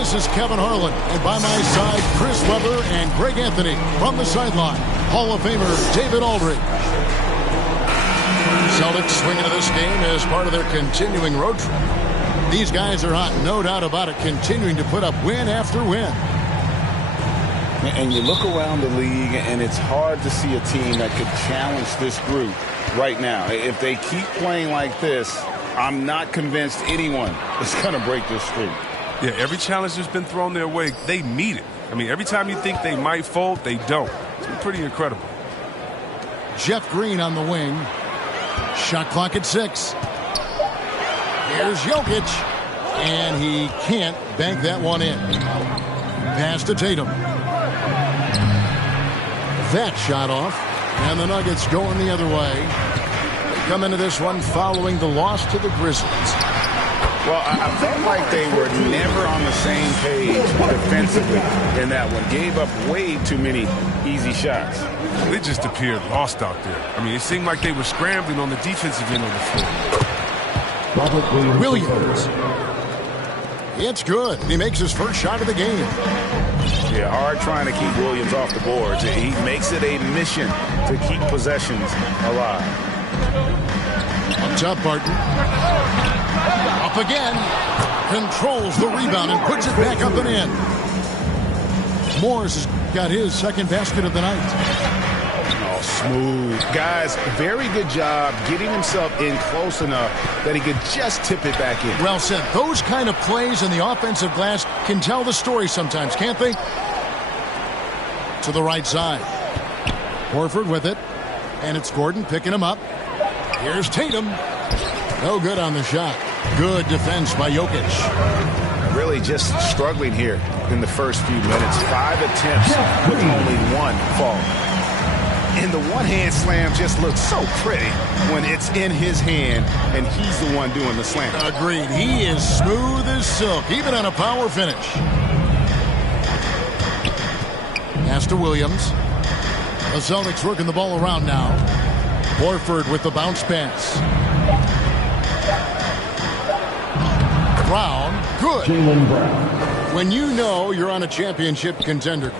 This is Kevin Harlan, and by my side, Chris Webber and Greg Anthony. From the sideline, Hall of Famer David Aldridge. Celtics swing into this game as part of their continuing road trip. These guys are hot, no doubt about it, continuing to put up win after win. And you look around the league, and it's hard to see a team that could challenge this group right now. If they keep playing like this, I'm not convinced anyone is going to break this streak. Yeah, every challenge that's been thrown their way, they meet it. I mean, every time you think they might fold, they don't. It's been pretty incredible. Jeff Green on the wing. Shot clock at 6. Here's Jokic. And he can't bank that one in. Pass to Tatum. That shot off. And the Nuggets going the other way. They come into this one following the loss to the Grizzlies. Well, I felt like they were never on the same page defensively in that one. Gave up way too many easy shots. They just appeared lost out there. I mean, it seemed like they were scrambling on the defensive end of the floor. Williams. It's good. He makes his first shot of the game. Yeah, hard trying to keep Williams off the boards. He makes it a mission to keep possessions alive. Up top, Barton. Up again. Controls the rebound and puts it back up and in. Morris has got his second basket of the night. Oh, smooth. Guys, very good job getting himself in close enough that he could just tip it back in. Well said. Those kind of plays in the offensive glass can tell the story sometimes, can't they? To the right side. Horford with it. And it's Gordon picking him up. Here's Tatum. No good on the shot. Good defense by Jokic. Really just struggling here in the first few minutes. 5 attempts with only 1 fall. And the one-hand slam just looks so pretty when it's in his hand and he's the one doing the slam. Agreed. He is smooth as silk, even on a power finish. Pass to Williams. The Celtics working the ball around now. Horford with the bounce pass. Brown, good. Jaylen Brown. When you know you're on a championship contender,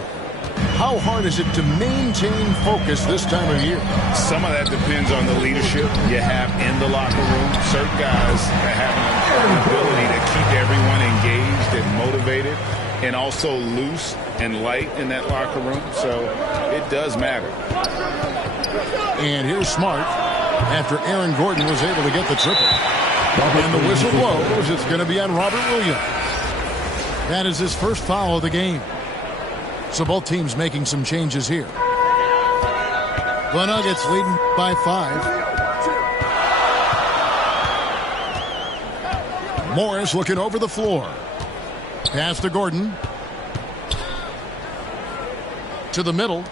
how hard is it to maintain focus this time of year? Some of that depends on the leadership you have in the locker room. Certain guys have an ability to keep everyone engaged and motivated and also loose and light in that locker room. So it does matter. And here's Smart after Aaron Gordon was able to get the triple. And the whistle blows. It's going to be on Robert Williams. That is his first foul of the game. So both teams making some changes here. The Nuggets leading by 5. Morris looking over the floor. Pass to Gordon. To the middle.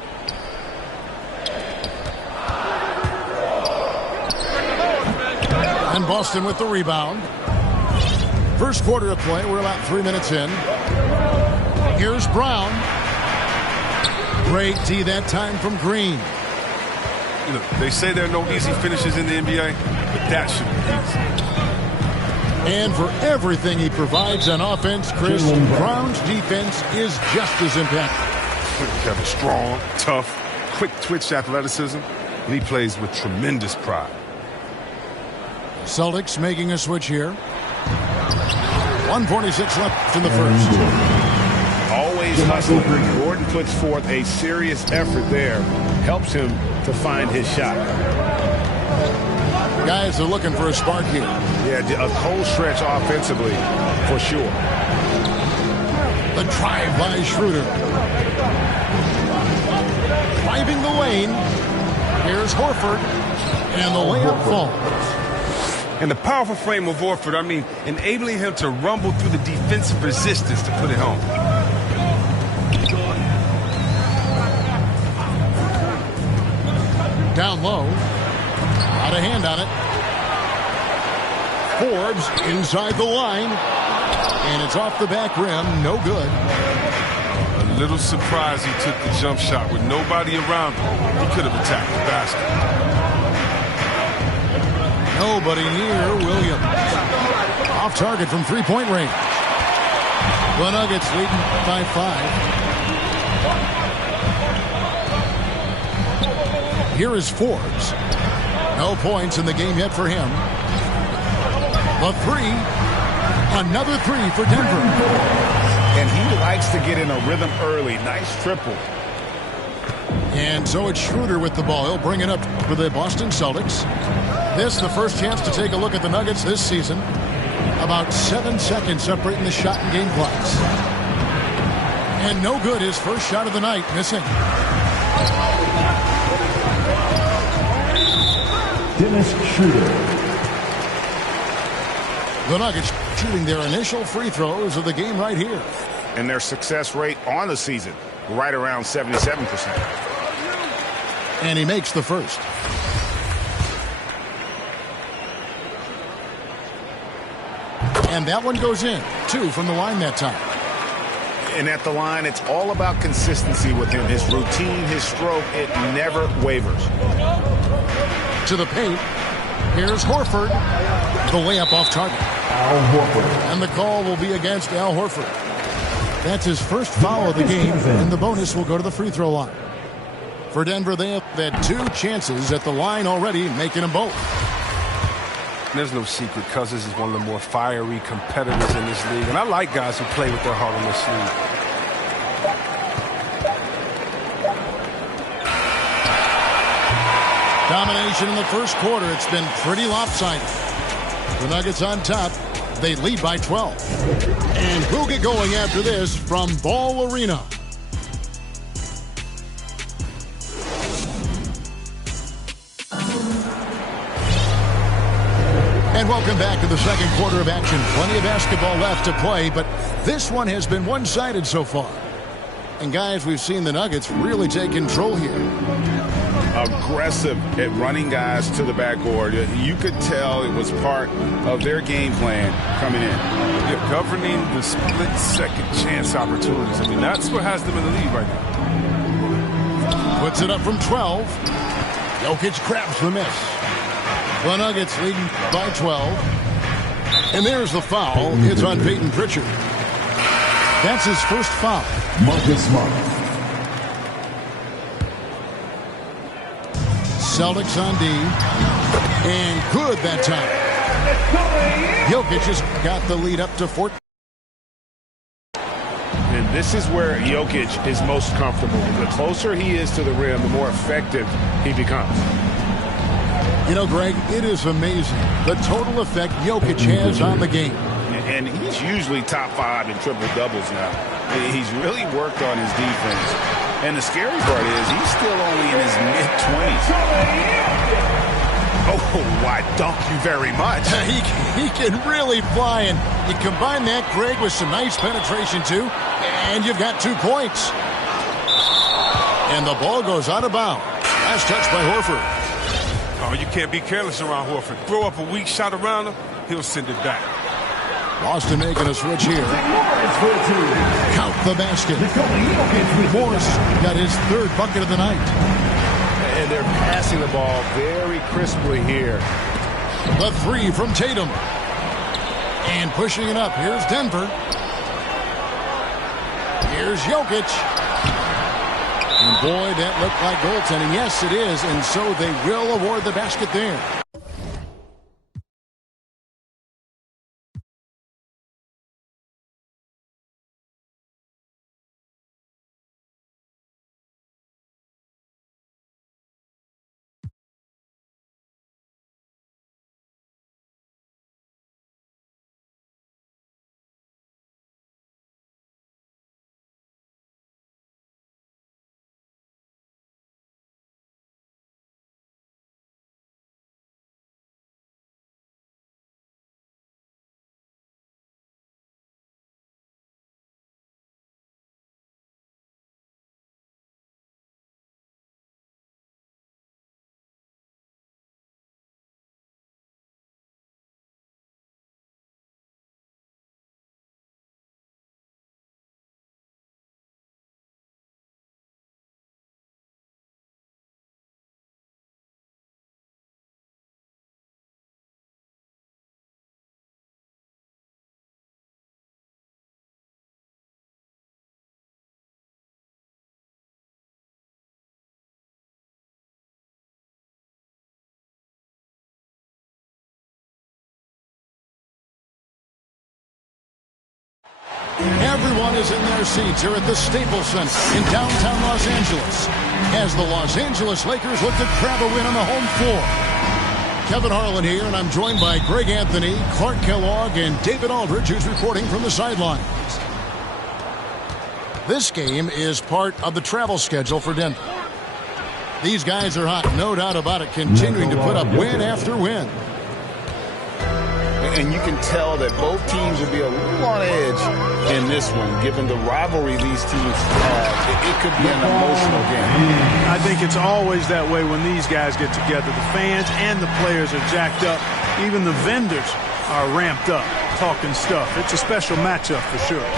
And Boston with the rebound. First quarter of play. We're about 3 minutes in. Here's Brown. Great D that time from Green. You know, they say there are no easy finishes in the NBA, but that should be easy. And for everything he provides on offense, Chris, Brown's defense is just as impactful. He's got a strong, tough, quick twitch athleticism, and he plays with tremendous pride. Celtics making a switch here. 1:46 left in the first. Always hustling. Gordon puts forth a serious effort there. Helps him to find his shot. Guys are looking for a spark here. Yeah, a cold stretch offensively, for sure. The drive by Schroeder. Driving the lane. Here's Horford. And the layup falls. And the powerful frame of Horford, I mean, enabling him to rumble through the defensive resistance to put it home. Down low. Out of hand on it. Forbes inside the line. And it's off the back rim. No good. A little surprised he took the jump shot with nobody around him. He could have attacked the basket. Nobody near Williams. Off target from three-point range. The Nuggets leading by 5. Here is Forbes. No points in the game yet for him. The three. Another three for Denver. And he likes to get in a rhythm early. Nice triple. And so it's Schroeder with the ball. He'll bring it up for the Boston Celtics. This the first chance to take a look at the Nuggets this season. About 7 seconds separating the shot and game clocks. And no good. His first shot of the night missing. Dennis Schroeder. The Nuggets shooting their initial free throws of the game right here. And their success rate on the season, right around 77%. And he makes the first. And that one goes in. 2 from the line that time. And at the line, it's all about consistency with him. His routine, his stroke, it never wavers. To the paint. Here's Horford. The layup off target. Al Horford. And the call will be against Al Horford. That's his first foul of the game, and the bonus will go to the free throw line. For Denver, they have had 2 chances at the line already, making them both. There's no secret. Cousins is one of the more fiery competitors in this league. And I like guys who play with their heart on their sleeve. Domination in the first quarter. It's been pretty lopsided. The Nuggets on top. They lead by 12. And we'll get going after this from Ball Arena. And welcome back to the second quarter of action. Plenty of basketball left to play, but this one has been one-sided so far. And guys, we've seen the Nuggets really take control here. Aggressive at running guys to the backboard. You could tell it was part of their game plan coming in. Yeah, governing the split second chance opportunities. I mean, that's what has them in the lead right now. Puts it up from 12. Jokic grabs the miss. The Nuggets leading by 12. And there's the foul. It's on Peyton Pritchard. That's his first foul. Marcus Smart. Celtics on D. And good that time. Jokic has got the lead up to 14. And this is where Jokic is most comfortable. The closer he is to the rim, the more effective he becomes. You know, Greg, it is amazing the total effect Jokic has on the game. And he's usually top 5 in triple-doubles now. He's really worked on his defense. And the scary part is he's still only in his mid-20s. Oh, why, thank you very much. He can really fly, and you combine that, Greg, with some nice penetration, too, and you've got 2 points. And the ball goes out of bounds. Last touch by Horford. Oh, you can't be careless around Horford. Throw up a weak shot around him, he'll send it back. Boston making a switch here. Count the basket. Morris got his 3rd bucket of the night. And they're passing the ball very crisply here. The 3 from Tatum. And pushing it up. Here's Denver. Here's Jokic. And boy, that looked like goaltending. Yes, it is. And so they will award the basket there. Everyone is in their seats here at the Staples Center in downtown Los Angeles as the Los Angeles Lakers look to grab a win on the home floor. Kevin Harlan here, and I'm joined by Greg Anthony, Clark Kellogg, and David Aldridge, who's reporting from the sidelines. This game is part of the travel schedule for Denver. These guys are hot, no doubt about it, continuing to put up win after win. And you can tell that both teams will be a little on edge in this one, given the rivalry these teams have. It could be an emotional game. I think it's always that way when these guys get together. The fans and the players are jacked up. Even the vendors are ramped up, talking stuff. It's a special matchup for sure.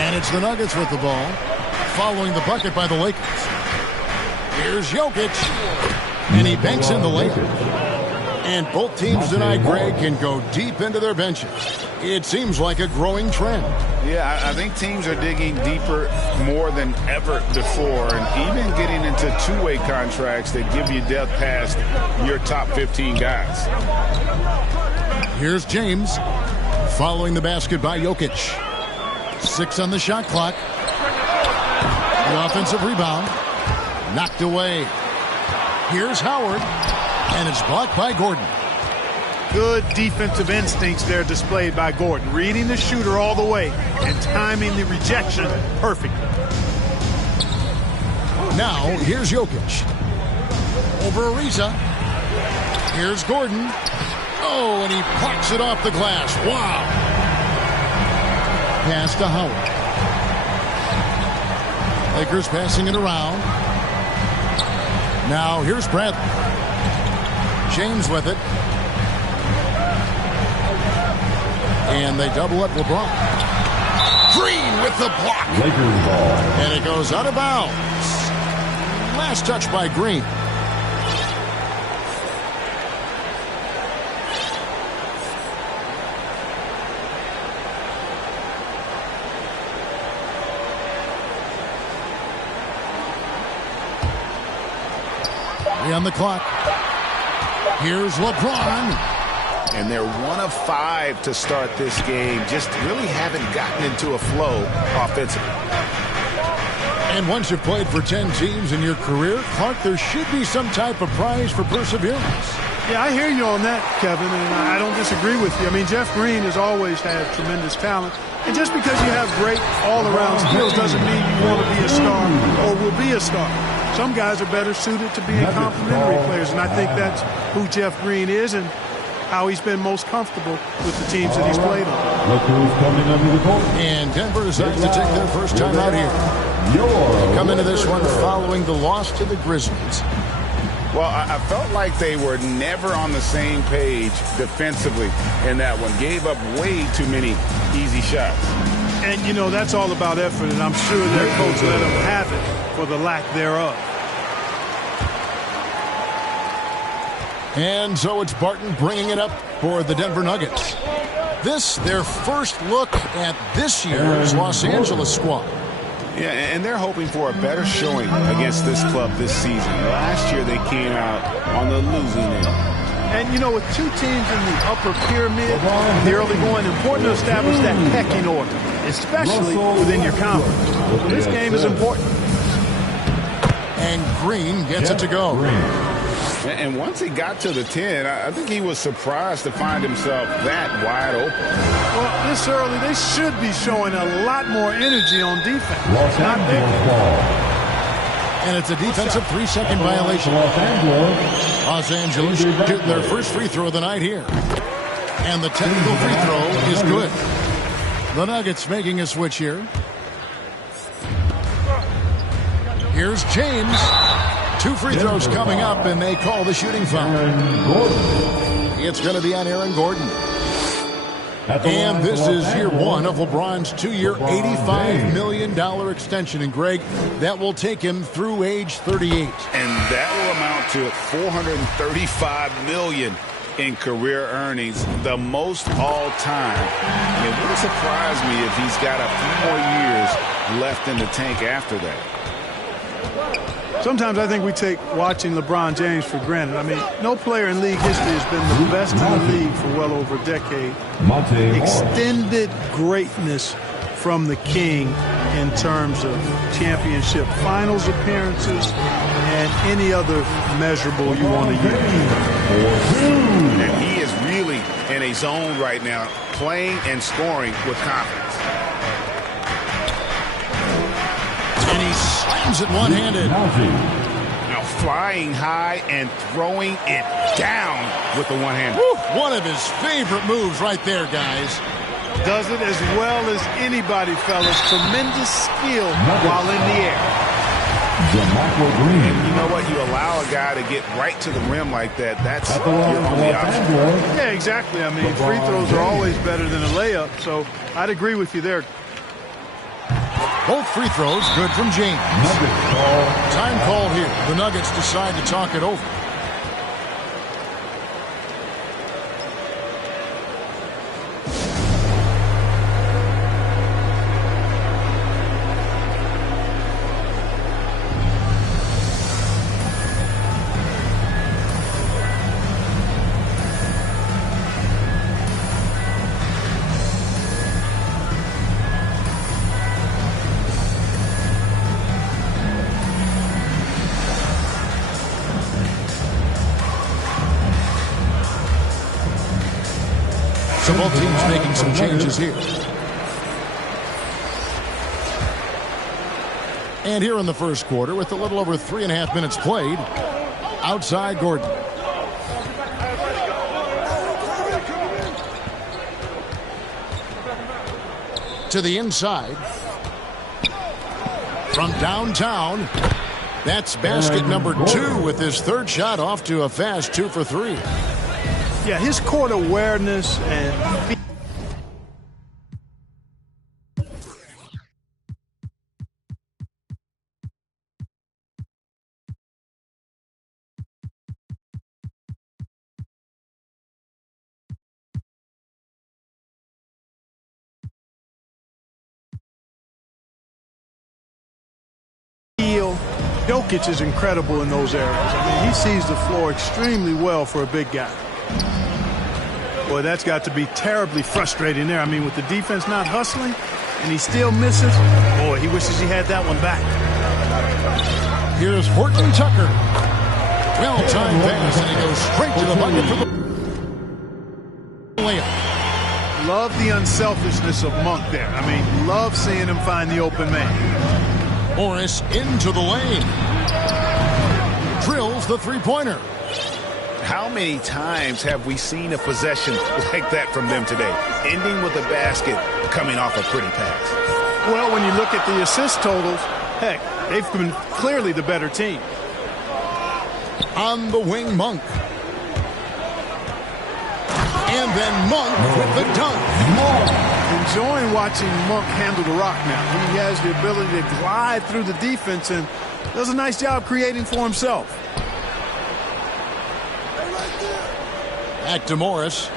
And it's the Nuggets with the ball, following the bucket by the Lakers. Here's Jokic, and he banks in the Lakers. And both teams tonight, Greg, can go deep into their benches. It seems like a growing trend. Yeah, I think teams are digging deeper more than ever before, and even getting into two-way contracts that give you depth past your top 15 guys. Here's James, following the basket by Jokic. 6 on the shot clock. The offensive rebound. Knocked away. Here's Howard. And it's blocked by Gordon. Good defensive instincts there displayed by Gordon. Reading the shooter all the way and timing the rejection perfectly. Now, here's Jokic. Over Ariza. Here's Gordon. Oh, and he plucks it off the glass. Wow. Pass to Howard. Lakers passing it around. Now, here's Bradley. James with it. And they double up LeBron. Green with the block. Lakers ball. And it goes out of bounds. Last touch by Green. On the clock. Here's LeBron. And they're 1 of 5 to start this game. Just really haven't gotten into a flow offensively. And once you've played for 10 teams in your career, Clark, there should be some type of prize for perseverance. Yeah, I hear you on that, Kevin, and I don't disagree with you. I mean, Jeff Green has always had tremendous talent. And just because you have great all-around skills doesn't mean you want to be a star or will be a star. Some guys are better suited to being complementary players, and I think that's who Jeff Green is and how he's been most comfortable with the teams that he's played on. Look who's coming under the court. And Denver decides to take their first time out here. They come into this one following the loss to the Grizzlies. Well, I felt like they were never on the same page defensively in that one. Gave up way too many easy shots. And, you know, that's all about effort, and I'm sure their coach let them have it for the lack thereof. And so it's Barton bringing it up for the Denver Nuggets. This, their first look at this year's Los Angeles squad. Yeah, and they're hoping for a better showing against this club this season. Last year they came out on the losing end. And, you know, with two teams in the upper pyramid, the early going, important to establish that pecking order, especially within your conference. This game is important. And Green gets it to go. And once he got to the 10, I think he was surprised to find himself that wide open. Well, this early, they should be showing a lot more energy on defense. Not big. And it's a defensive 3-second violation. Los Angeles get their first free throw of the night here. And the technical free throw is good. The Nuggets making a switch here. Here's James. 2 free throws coming up, and they call the shooting foul. It's going to be on Aaron Gordon. And this is year 1 of LeBron's 2-year, $85 million extension. And, Greg, that will take him through age 38. And that will amount to $435 million in career earnings, the most all-time. It wouldn't surprise me if he's got a few more years left in the tank after that. Sometimes I think we take watching LeBron James for granted. I mean, no player in league history has been the best in the league for well over a decade. Extended greatness from the King in terms of championship finals appearances and any other measurable you want to use. And he is really in a zone right now, playing and scoring with confidence. And he slams it one-handed. Now flying high and throwing it down with the one-handed. One of his favorite moves right there, guys. Does it as well as anybody, fellas. Tremendous skill while in the air. And you know what? You allow a guy to get right to the rim like that. That's your only option. Yeah, exactly. I mean, free throws are always better than a layup, so I'd agree with you there. Both free throws good from James. Time called here. The Nuggets decide to talk it over. So both teams making some changes here. And here in the first quarter, with a little over 3.5 minutes played, outside Gordon. To the inside. From downtown. That's basket number 2 with his third shot off to a fast 2 for 3. Yeah, his court awareness and Jokic is incredible in those areas. I mean, he sees the floor extremely well for a big guy. Boy, that's got to be terribly frustrating there. I mean, with the defense not hustling and he still misses, boy, he wishes he had that one back. Here's Horton Tucker. Well-timed pass, and he goes straight to the bucket for the layup. Love the unselfishness of Monk there. I mean, love seeing him find the open man. Morris into the lane. Drills the three-pointer. How many times have we seen a possession like that from them today? Ending with a basket coming off a pretty pass. Well, when you look at the assist totals, heck, they've been clearly the better team. On the wing, Monk. And then Monk with the dunk. Enjoying watching Monk handle the rock now. He has the ability to glide through the defense and does a nice job creating for himself. Back to Morris.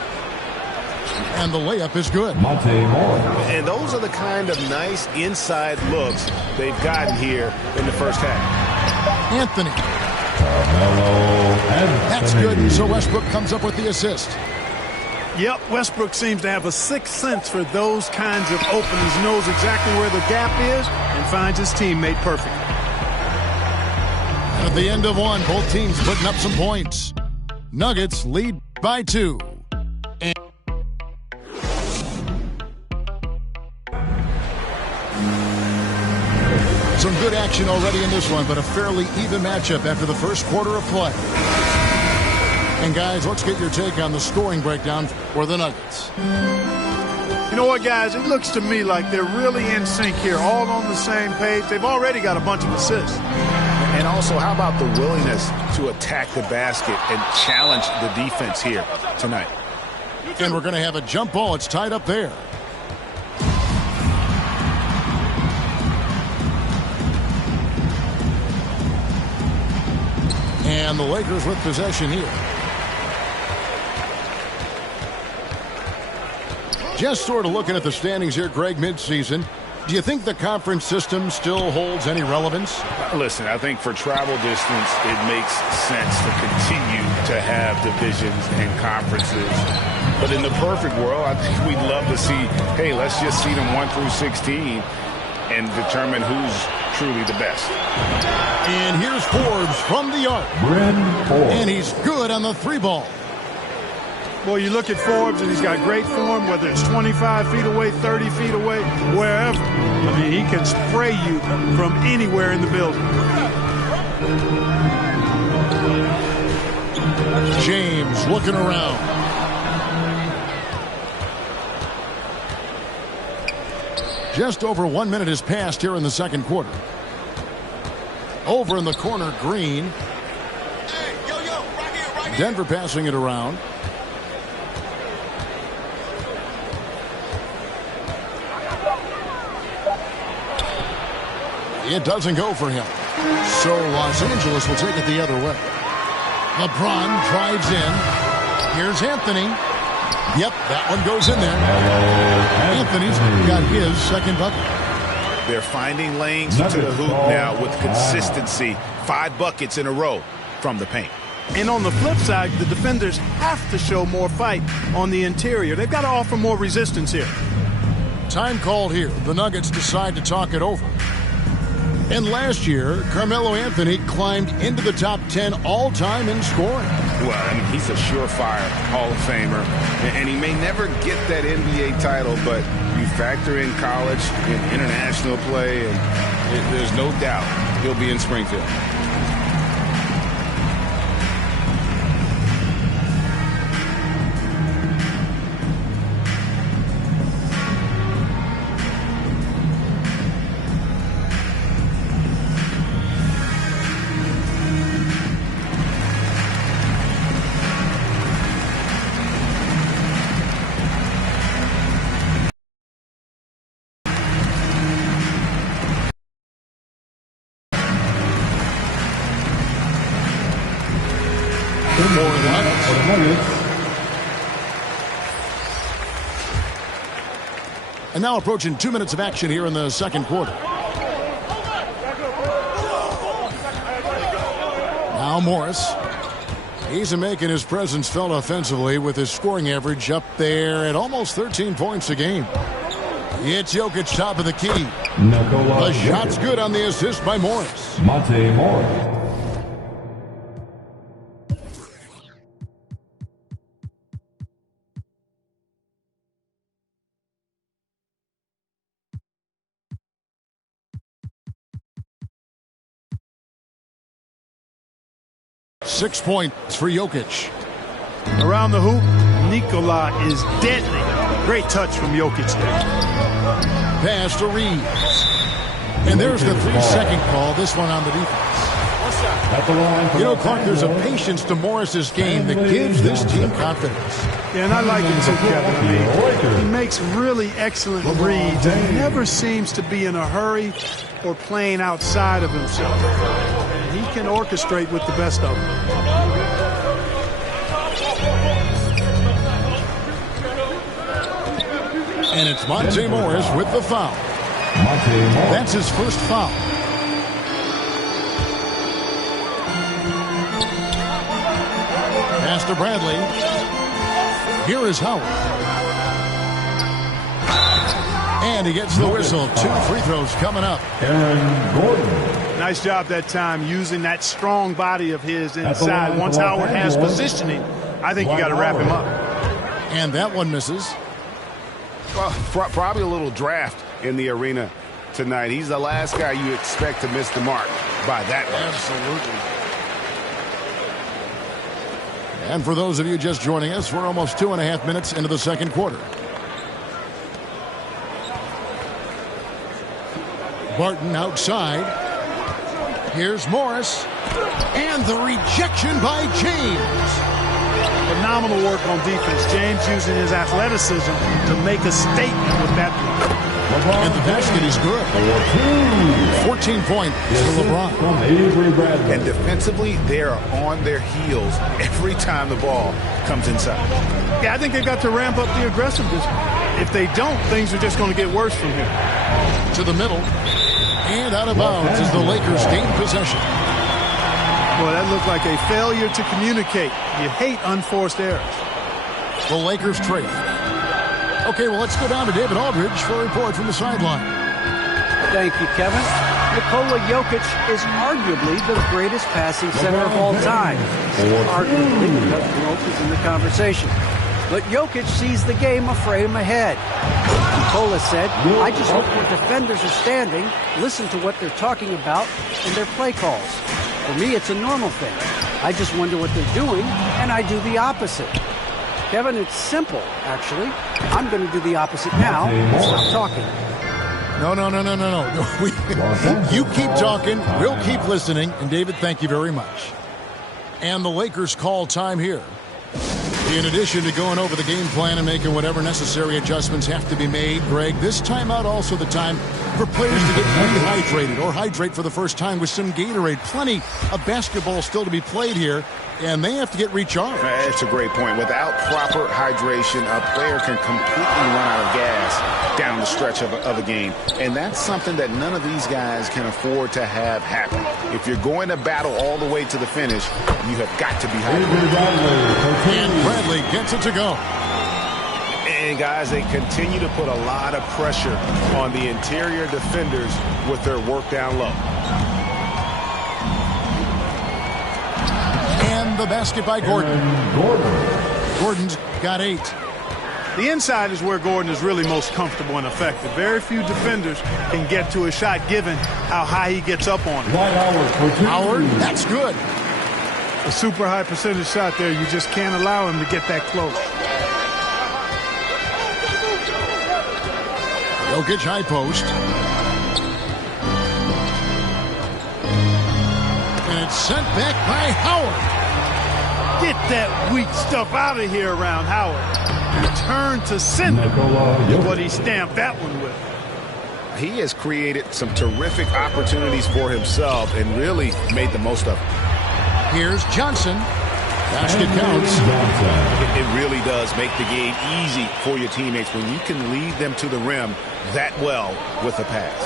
And the layup is good. And those are the kind of nice inside looks they've gotten here in the first half. Anthony. That's good. So Westbrook comes up with the assist. Yep, Westbrook seems to have a sixth sense for those kinds of openings, knows exactly where the gap is, and finds his teammate perfect. At the end of one, both teams putting up some points. Nuggets lead by 2. And some good action already in this one, but a fairly even matchup after the first quarter of play. And guys, let's get your take on the scoring breakdown for the Nuggets. You know what, guys? It looks to me like they're really in sync here, all on the same page. They've already got a bunch of assists. And also, how about the willingness to attack the basket and challenge the defense here tonight? And we're going to have a jump ball. It's tied up there. And the Lakers with possession here. Just sort of looking at the standings here, Greg, midseason. Do you think the conference system still holds any relevance? Listen, I think for travel distance, it makes sense to continue to have divisions and conferences. But in the perfect world, I think we'd love to see, hey, let's just see them 1 through 16 and determine who's truly the best. And here's Forbes from the arc. And he's good on the 3-ball. Well, you look at Forbes, and he's got great form, whether it's 25 feet away, 30 feet away, wherever. I mean, he can spray you from anywhere in the building. James looking around. Just over 1 minute has passed here in the second quarter. Over in the corner, Green. Denver passing it around. It doesn't go for him. So Los Angeles will take it the other way. LeBron drives in. Here's Anthony. Yep, that one goes in there. Anthony's got his second bucket. They're finding lanes to the hoop now with consistency. 5 buckets in a row from the paint. And on the flip side, the defenders have to show more fight on the interior. They've got to offer more resistance here. Time called here. The Nuggets decide to talk it over. And last year, Carmelo Anthony climbed into the top 10 all-time in scoring. Well, I mean, he's a surefire Hall of Famer, and he may never get that NBA title, but you factor in college and international play, and there's no doubt he'll be in Springfield. And now approaching 2 minutes of action here in the second quarter. Now Morris. He's making his presence felt offensively with his scoring average up there at almost 13 points a game. It's Jokic top of the key. The shot's good on the assist by Morris. Monte Morris. Six points for Jokic. Around the hoop, Nikola is deadly. Great touch from Jokic there. Pass to Reeves. And there's the 3-second call, this one on the defense. You know, Clark, there's a patience to Morris's game that gives this team confidence. Yeah, and I like it too, Kevin. I mean, he makes really excellent reads and never seems to be in a hurry or playing outside of himself. And he can orchestrate with the best of them. And it's Monte Morris with the foul. That's his first foul. Pass to Bradley. Here is Howard. And he gets the whistle. 2 free throws coming up. Aaron Gordon. Nice job that time using that strong body of his inside. Once Howard has positioning, I think you got to wrap him up. And that one misses. Well, probably a little draft in the arena tonight. He's the last guy you expect to miss the mark by that much. Absolutely. And for those of you just joining us, we're almost 2.5 minutes into the second quarter. Barton outside. Here's Morris. And the rejection by James. Phenomenal work on defense. James using his athleticism to make a statement with that one. And the basket is good. 14 points for LeBron. And defensively, they are on their heels every time the ball comes inside. Yeah, I think they got to ramp up the aggressiveness. If they don't, things are just going to get worse from here. To the middle. And out of bounds as the Lakers gain possession. Boy, that looked like a failure to communicate. You hate unforced errors. The Lakers trail. Okay, well, let's go down to David Aldridge for a report from the sideline. Thank you, Kevin. Nikola Jokic is arguably the greatest passing center of all time. Arguably, because Wilt is in the conversation. But Jokic sees the game a frame ahead. Nikola said, I just hope where defenders are standing, listen to what they're talking about in their play calls. For me, it's a normal thing. I just wonder what they're doing, and I do the opposite. Kevin, it's simple, actually. I'm going to do the opposite now and stop talking. No. You keep talking, we'll keep listening. And David, thank you very much. And the Lakers call time here. In addition to going over the game plan and making whatever necessary adjustments have to be made, Greg, this timeout also the time for players to get rehydrated or hydrate for the first time with some Gatorade. Plenty of basketball still to be played here, and they have to get recharged. That's a great point. Without proper hydration, a player can completely run out of gas down the stretch of a game. And that's something that none of these guys can afford to have happen. If you're going to battle all the way to the finish, you have got to be hydrated. And Bradley gets it to go. And, guys, they continue to put a lot of pressure on the interior defenders with their work down low. And the basket by Gordon. Gordon's got 8. The inside is where Gordon is really most comfortable and effective. Very few defenders can get to a shot given how high he gets up on it. Howard, that's good. A super high percentage shot there. You just can't allow him to get that close. Jokic high post. And it's sent back by Howard. Get that weak stuff out of here around Howard. Return to sender. What he stamped that one with. He has created some terrific opportunities for himself and really made the most of it. Here's Johnson. Basket counts. It really does make the game easy for your teammates when you can lead them to the rim that well with a pass.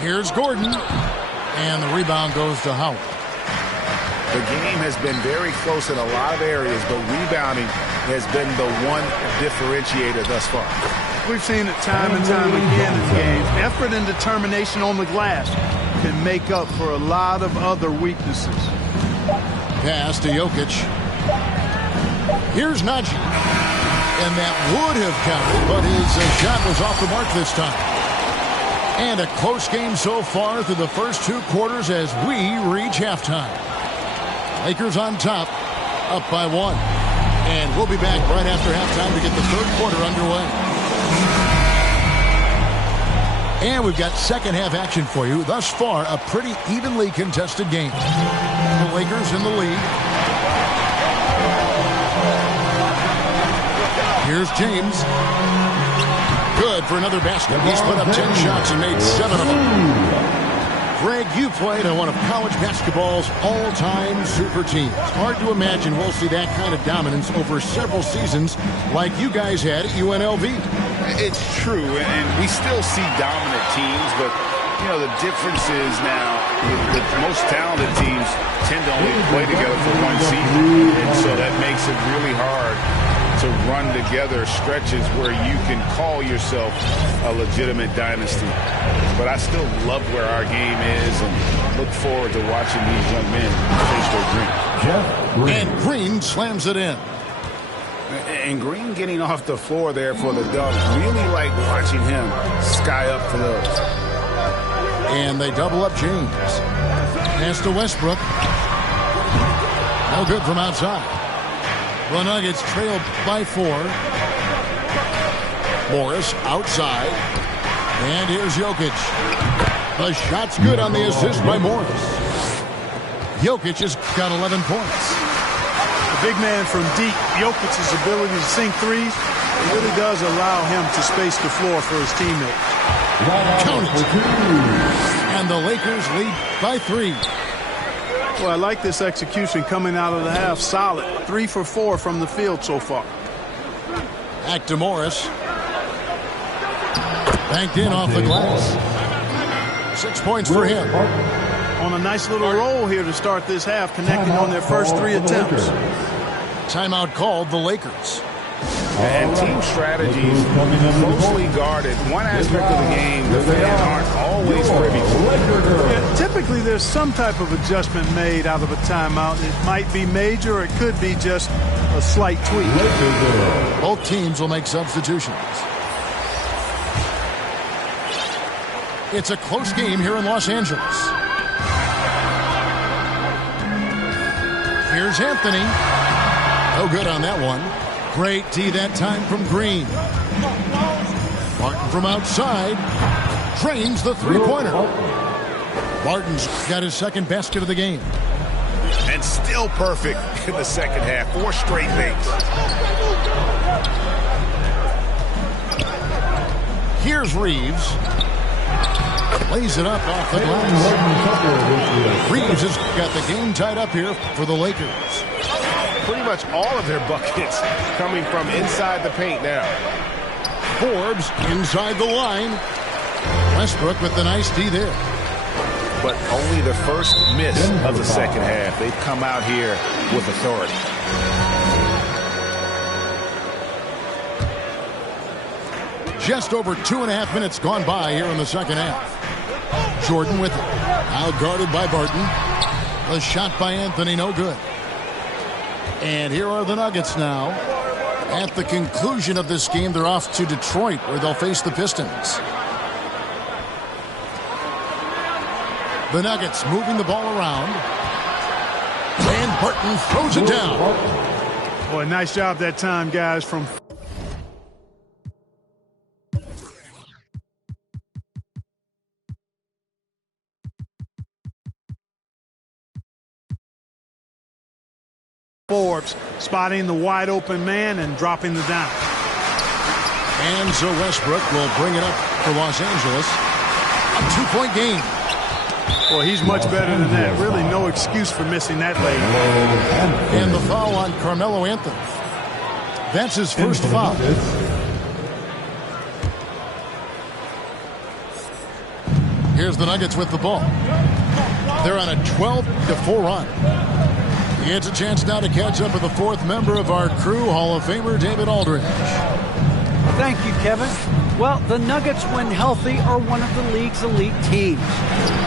Here's Gordon. And the rebound goes to Howard. The game has been very close in a lot of areas, but rebounding has been the one differentiator thus far. We've seen it time and time again in games. Effort and determination on the glass can make up for a lot of other weaknesses. Pass to Jokic. Here's Najee. And that would have counted, but his shot was off the mark this time. And a close game so far through the first 2 quarters as we reach halftime. Lakers on top, up by 1. And we'll be back right after halftime to get the 3rd quarter underway. And we've got second half action for you. Thus far, a pretty evenly contested game. The Lakers in the lead. Here's James. Good for another basket. He's put up 10 shots and made 7 of them. Greg, you played on one of college basketball's all-time super teams. Hard to imagine we'll see that kind of dominance over several seasons like you guys had at UNLV. It's true, and we still see dominant teams, but, you know, the difference is now the most talented teams tend to only play together for one season, and so that makes it really hard to run together stretches where you can call yourself a legitimate dynasty. But I still love where our game is and look forward to watching these young men chase their dreams. And Green slams it in. And Green getting off the floor there for the dunk. Really like watching him sky up for those. And they double up James. Pass to Westbrook. No good from outside. The Nuggets trail by 4. Morris outside. And here's Jokic. The shot's good on the assist by Morris. Jokic has got 11 points. The big man from deep, Jokic's ability to sink threes, it really does allow him to space the floor for his teammates. Count it. And the Lakers lead by 3. Well, I like this execution coming out of the half. Solid. 3 for 4 from the field so far. Back to Morris. Banked in off the glass. 6 points for him. On a nice little roll here to start this half, connecting on their first 3 attempts. Timeout called the Lakers. And team strategies closely guarded. One aspect of the game the fans aren't always privy to. Yeah, typically there's some type of adjustment made out of a timeout. It might be major or it could be just a slight tweak. Both teams will make substitutions. It's a close game here in Los Angeles. Here's Anthony. No good on that one. Great tee that time from Green. Martin from outside drains the three-pointer. Martin's got his second basket of the game. And still perfect in the second half. 4 straight makes. Here's Reeves. Lays it up off the glass. Reeves has got the game tied up here for the Lakers. Pretty much all of their buckets coming from inside the paint now. Forbes inside the line. Westbrook with the nice D there. But only the first miss of the second half. They've come out here with authority. Just over 2.5 minutes gone by here in the second half. Jordan with it. Now guarded by Barton. The shot by Anthony, no good. And here are the Nuggets now. At the conclusion of this game, they're off to Detroit, where they'll face the Pistons. The Nuggets moving the ball around. And Barton throws it down. Boy, nice job that time, guys, from Forbes, spotting the wide open man and dropping the dime. And so Westbrook will bring it up for Los Angeles. A 2-point game. Boy, he's much better than that. Really no excuse for missing that late. And the foul on Carmelo Anthony. That's his first foul. Here's the Nuggets with the ball. They're on a 12-4 run. He has a chance now to catch up with the fourth member of our crew, Hall of Famer David Aldridge. Thank you, Kevin. Well, the Nuggets, when healthy, are one of the league's elite teams.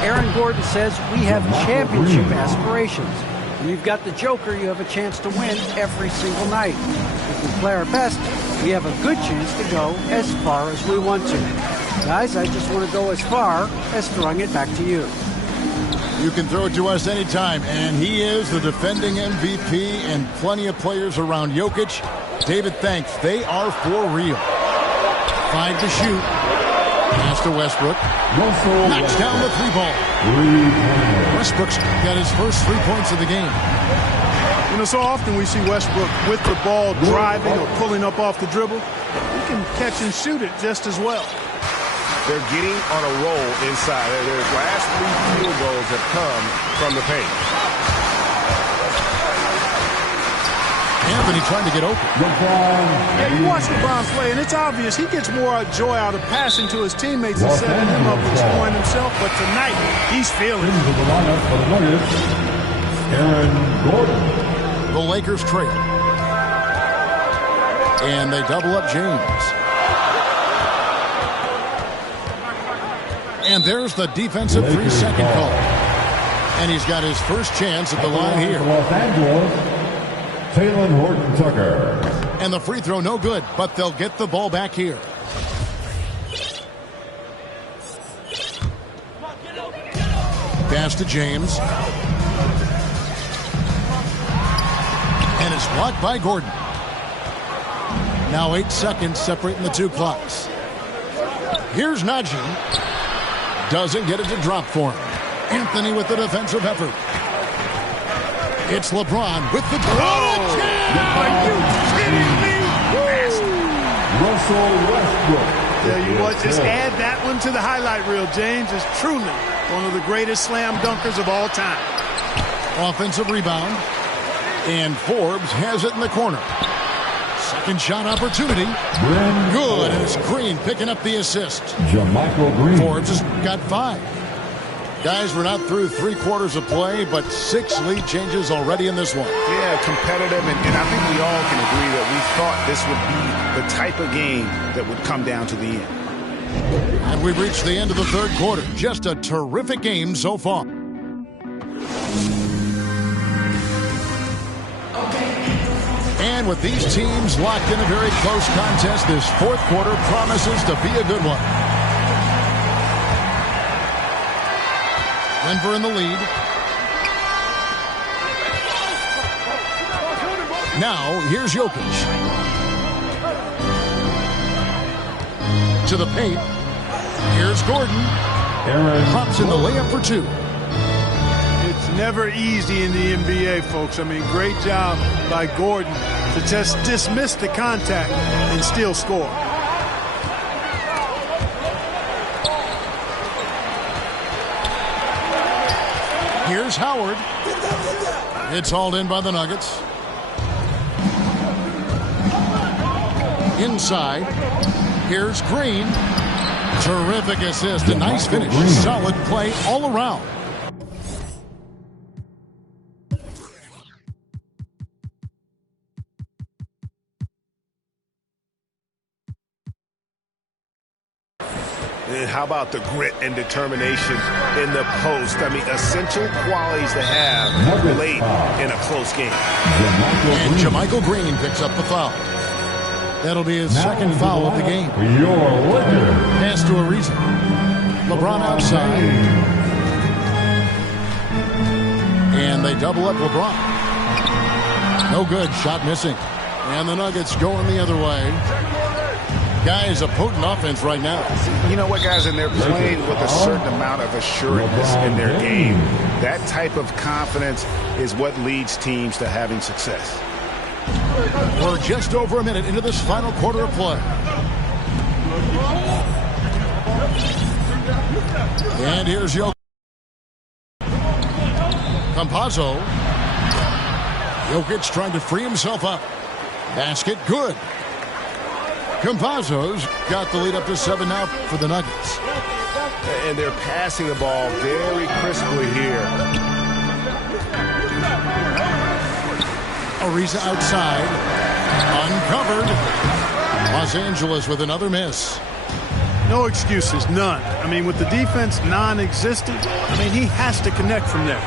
Aaron Gordon says we have championship aspirations. When you've got the Joker, you have a chance to win every single night. If we play our best, we have a good chance to go as far as we want to. Guys, I just want to go as far as throwing it back to you. You can throw it to us anytime, and he is the defending MVP and plenty of players around Jokic. David, thanks. They are for real. 5 to shoot. Pass to Westbrook. Knocks down the 3-ball. Westbrook's got his first 3 points of the game. You know, so often we see Westbrook with the ball driving or pulling up off the dribble. He can catch and shoot it just as well. They're getting on a roll inside. Their last 3 field goals have come from the paint. Anthony trying to get open. Yeah, you watch LeBron play, and it's obvious he gets more joy out of passing to his teammates and setting him up and scoring himself. But tonight, he's feeling it. Aaron Gordon. The Lakers trail. And they double up James. And there's the defensive 3-second call. And he's got his first chance at the line here. Los Angeles, Taylor Horton Tucker. And the free throw no good, but they'll get the ball back here. Pass to James. And it's blocked by Gordon. Now 8 seconds separating the 2 clocks. Here's Najee. Doesn't get it to drop for him. Anthony with the defensive effort. It's LeBron with the Are you kidding me? Russell Westbrook. Tell you what, just add that one to the highlight reel. James is truly one of the greatest slam dunkers of all time. Offensive rebound. And Forbes has it in the corner. Second shot opportunity. Good, and it's Green picking up the assist. Jermichael Green. Forbes has got 5. Guys, we're not through 3 quarters of play, but 6 lead changes already in this one. Yeah, competitive, and I think we all can agree that we thought this would be the type of game that would come down to the end. And we've reached the end of the 3rd quarter. Just a terrific game so far. And with these teams locked in a very close contest, this 4th quarter promises to be a good one. Denver in the lead. Now, here's Jokic. To the paint. Here's Gordon. Pops in the layup for 2. It's never easy in the NBA, folks. I mean, great job by Gordon to just dismiss the contact and still score. Here's Howard. It's hauled in by the Nuggets. Inside. Here's Green. Terrific assist. A nice finish. Solid play all around. And how about the grit and determination in the post? I mean, essential qualities to have late in a close game. And Jermichael Green picks up the foul. That'll be his 2nd foul of the game. Pass to Ariza. LeBron outside. And they double up LeBron. No good. Shot missing. And the Nuggets going the other way. Guys, a potent offense right now. You know what, guys? And they're playing with a certain amount of assuredness in their game. That type of confidence is what leads teams to having success. We're just over a minute into this final quarter of play. And here's Jokic. Campazzo. Jokic trying to free himself up. Basket good. Campazzo's got the lead up to 7 now for the Nuggets. And they're passing the ball very crisply here. Ariza outside. Uncovered. Los Angeles with another miss. No excuses, none. I mean, with the defense non-existent, I mean, he has to connect from there.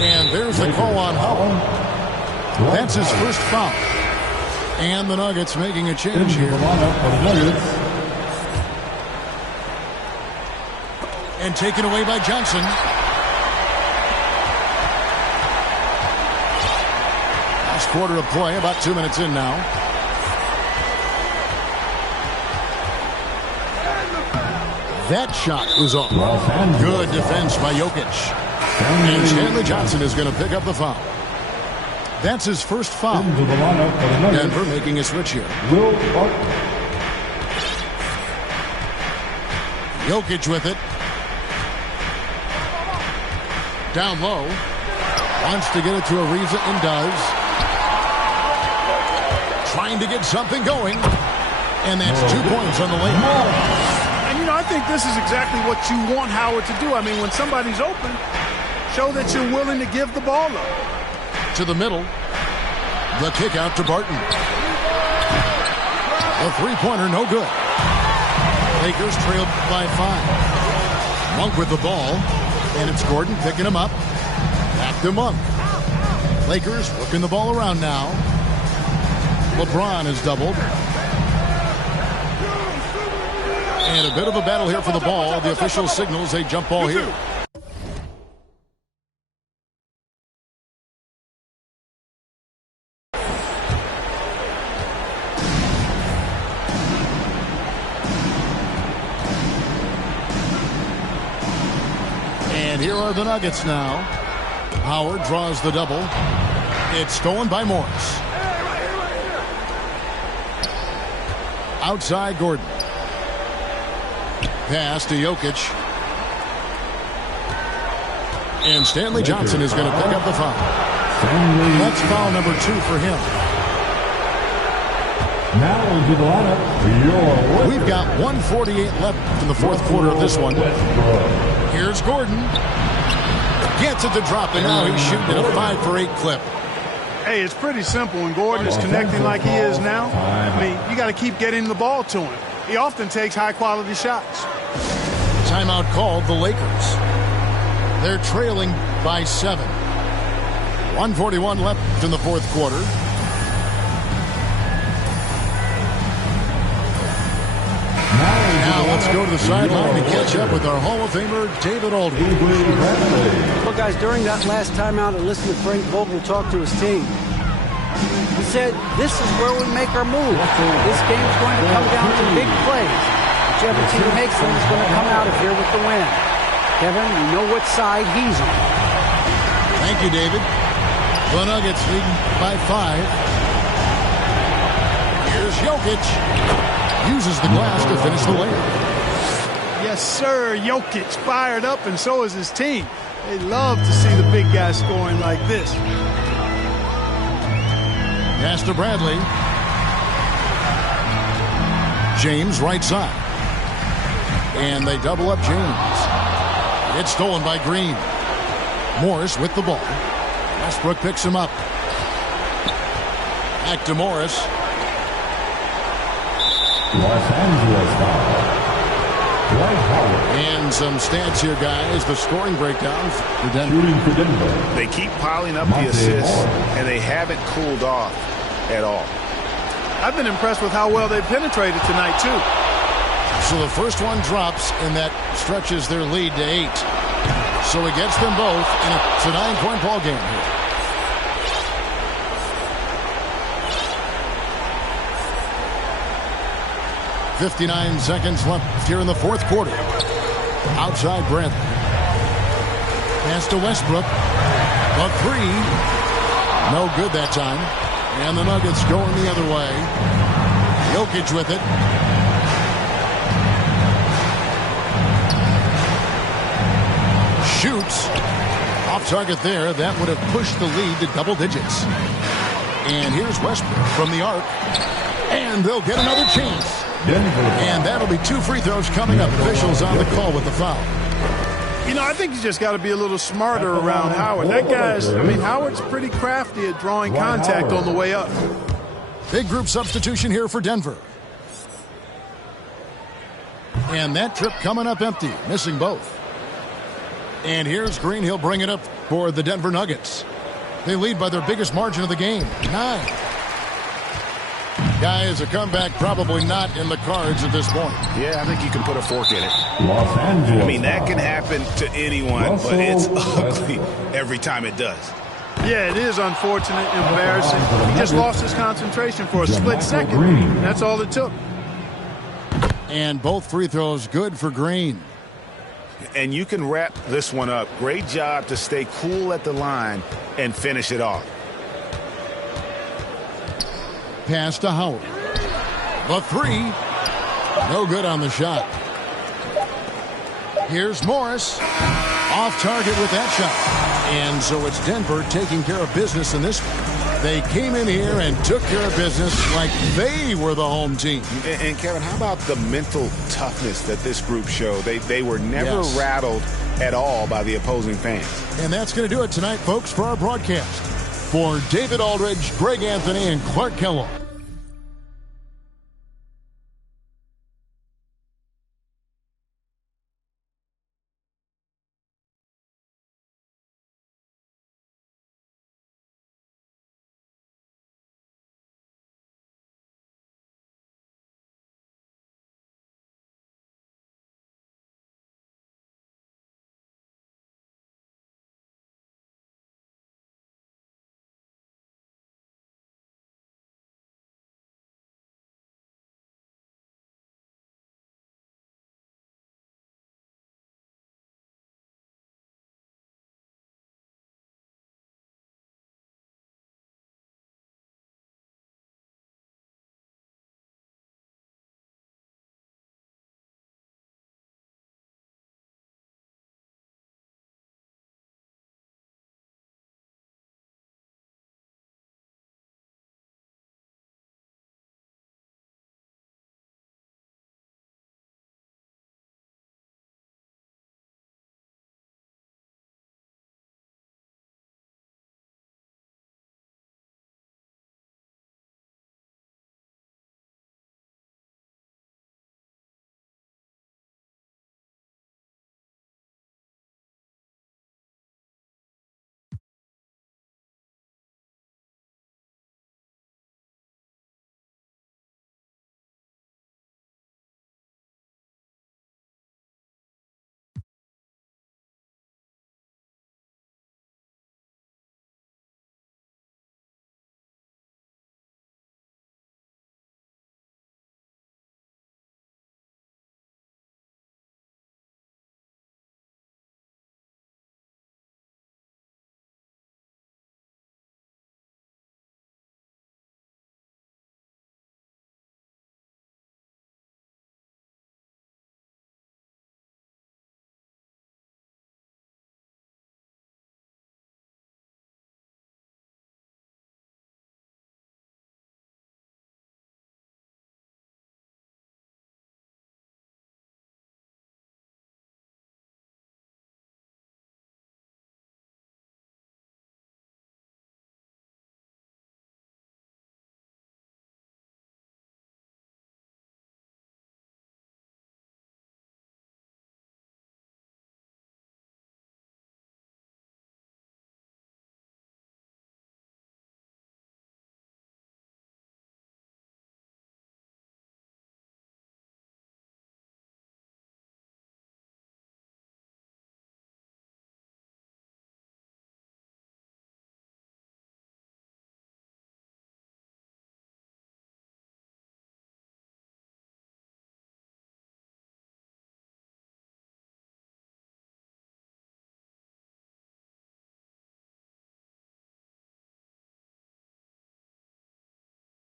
And there's the call on Howard. That's his first foul. And the Nuggets making a change here. And taken away by Johnson. Last quarter of play, about 2 minutes in now. That shot was off. Good defense by Jokic. And Stanley Johnson is going to pick up the foul. That's his first foul. Denver making a switch here. Jokic with it. Down low. Wants to get it to Ariza and does. Trying to get something going. And that's 2 points on the layup. And, you know, I think this is exactly what you want Howard to do. I mean, when somebody's open, show that you're willing to give the ball up. To the middle. The kick out to Barton. A 3-pointer, no good. Lakers trailed by 5. Monk with the ball. And it's Gordon picking him up. Back to Monk. Lakers working the ball around now. LeBron is doubled. And a bit of a battle here for the ball. The official signals a jump ball here. And here are the Nuggets now. Howard draws the double. It's stolen by Morris. Outside Gordon. Pass to Jokic. And Stanley Johnson is going to pick up the foul. That's foul number 2 for him. Now into the lineup, your We've got 1:48 left in the fourth quarter of this one. Here's Gordon. Gets it to drop, and now he's shooting at a 5-for-8 clip. Hey, it's pretty simple. When Gordon is connecting like he is now, I mean, you got to keep getting the ball to him. He often takes high-quality shots. Timeout called the Lakers. They're trailing by 7. 1:41 left in the fourth quarter. Now let's go to the sideline to catch up with our Hall of Famer, David Aldridge. Well, guys, during that last timeout, I listened to Frank Vogel talk to his team. He said, this is where we make our move. This game is going to come down to big plays. Whichever team makes them is going to come out of here with the win. Kevin, you know what side he's on. Thank you, David. The Nuggets leading by 5. Here's Jokic. Uses the glass to finish the layup. Yes, sir. Jokic fired up, and so is his team. They love to see the big guy scoring like this. Pass to Bradley. James right side. And they double up James. It's stolen by Green. Morris with the ball. Westbrook picks him up. Back to Morris. Los Angeles foul. Dwight Howard. And some stats here, guys. The scoring breakdown for Denver. Shooting for Denver. They keep piling up the assists, and they haven't cooled off at all. I've been impressed with how well they've penetrated tonight, too. So the first one drops, and that stretches their lead to 8. So it gets them both, and it's a 9-point ball game here. .59 seconds left here in the fourth quarter. Outside Bradley. Pass to Westbrook. A 3. No good that time. And the Nuggets going the other way. Jokic with it. Shoots. Off target there. That would have pushed the lead to double digits. And here's Westbrook from the arc. And they'll get another chance. And that'll be 2 free throws coming up. Officials on the call with the foul. You know, I think you just got to be a little smarter around Howard. That Howard's pretty crafty at drawing contact on the way up. Big group substitution here for Denver. And that trip coming up empty, missing both. And here's Green. He'll bring it up for the Denver Nuggets. They lead by their biggest margin of the game, 9. Guys, a comeback probably not in the cards at this point. Yeah, I think you can put a fork in it. Los Angeles. I mean, that can happen to anyone, but it's ugly every time it does. Yeah, it is unfortunate, embarrassing. He just lost his concentration for a split second. That's all it took. And both free throws good for Green. And you can wrap this one up. Great job to stay cool at the line and finish it off. Pass to Howard. The 3. No good on the shot. Here's Morris. Off target with that shot. And so it's Denver taking care of business in this one. They came in here and took care of business like they were the home team. And Kevin, how about the mental toughness that this group showed? They were never rattled at all by the opposing fans. And that's going to do it tonight, folks, for our broadcast. For David Aldridge, Greg Anthony, and Clark Kellogg,